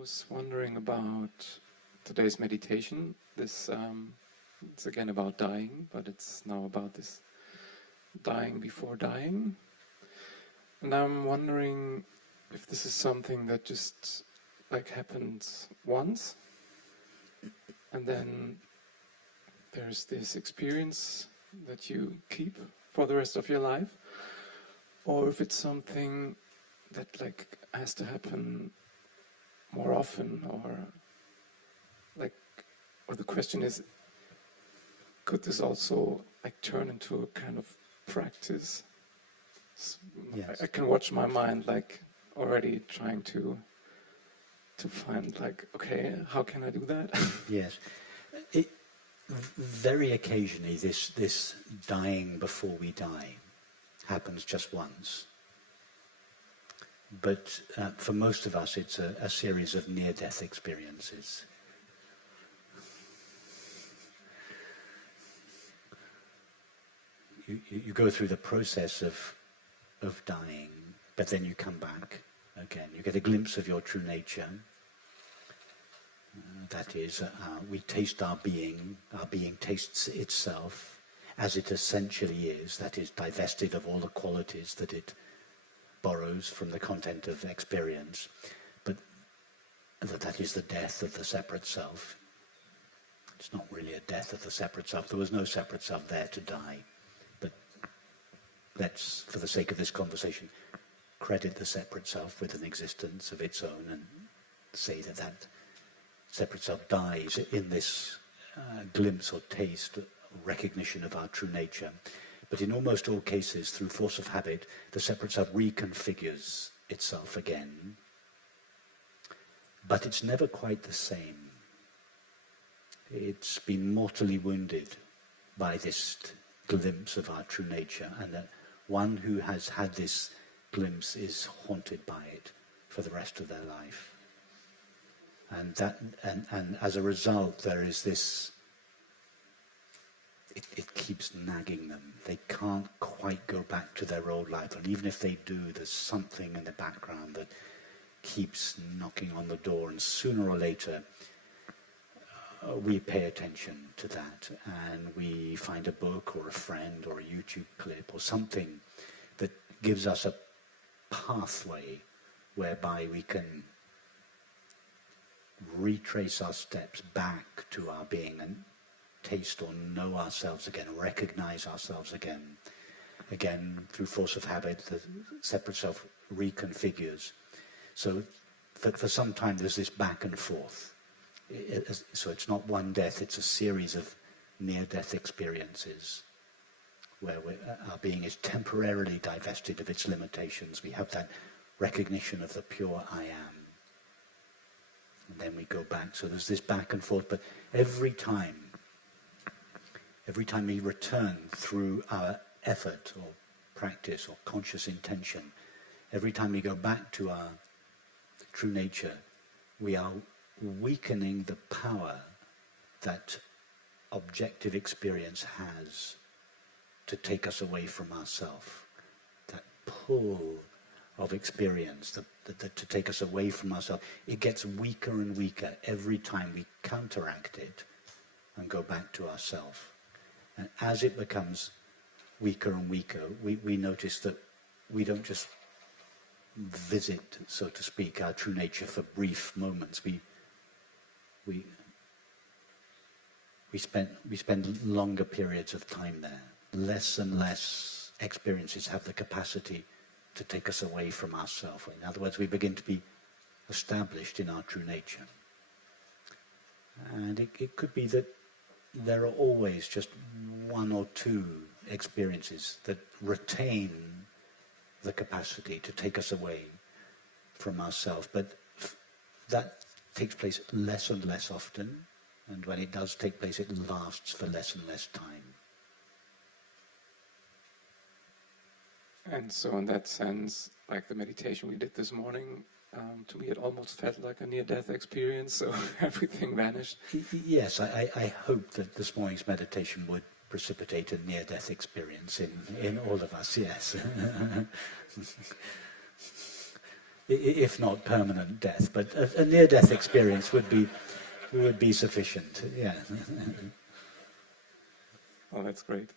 was wondering about today's meditation. This it's again about dying, but it's now about this dying before dying. And I'm wondering if this is something that just like happens once, and then there's this experience that you keep for the rest of your life, or if it's something that like has to happen more often, or the question is, could this also like turn into a kind of practice? Yes. I can watch my mind like already trying to find like, okay, how can I do that? Yes. Very occasionally this dying before we die happens just once. But for most of us it's a series of near-death experiences. You go through the process of dying, but then you come back again. You get a glimpse of your true nature. That is, we taste our being tastes itself as it essentially is, that is, divested of all the qualities that it borrows from the content of experience, but that is the death of the separate self. It's not really a death of the separate self. There was no separate self there to die. But let's, for the sake of this conversation, credit the separate self with an existence of its own and say that separate self dies in this glimpse or taste, recognition of our true nature. But in almost all cases, through force of habit, the separate self reconfigures itself again. But it's never quite the same. It's been mortally wounded by this glimpse of our true nature, and that one who has had this glimpse is haunted by it for the rest of their life. And as a result, there is this. It keeps nagging them. They can't quite go back to their old life. And even if they do, there's something in the background that keeps knocking on the door. And sooner or later, we pay attention to that. And we find a book or a friend or a YouTube clip or something that gives us a pathway whereby we can retrace our steps back to our being and taste or know ourselves again, recognize ourselves again. Again, through force of habit, the separate self reconfigures. So for some time there's this back and forth. So it's not one death, it's a series of near-death experiences where our being is temporarily divested of its limitations. We have that recognition of the pure I am. And then we go back. So there's this back and forth, but every time we return through our effort or practice or conscious intention, every time we go back to our true nature, we are weakening the power that objective experience has to take us away from ourselves. That pull of experience, to take us away from ourselves, it gets weaker and weaker every time we counteract it and go back to ourselves. And as it becomes weaker and weaker, we notice that we don't just visit, so to speak, our true nature for brief moments. We spend longer periods of time there. Less and less experiences have the capacity to take us away from ourselves. In other words, we begin to be established in our true nature. And it could be that there are always just one or two experiences that retain the capacity to take us away from ourselves. But that takes place less and less often, and when it does take place, it lasts for less and less time. And so in that sense, like the meditation we did this morning, to me it almost felt like a near-death experience, so everything vanished. Yes, I hope that this morning's meditation would precipitate a near-death experience in all of us, yes. if not permanent death. But a near-death experience would be sufficient. Yeah. Oh, that's great.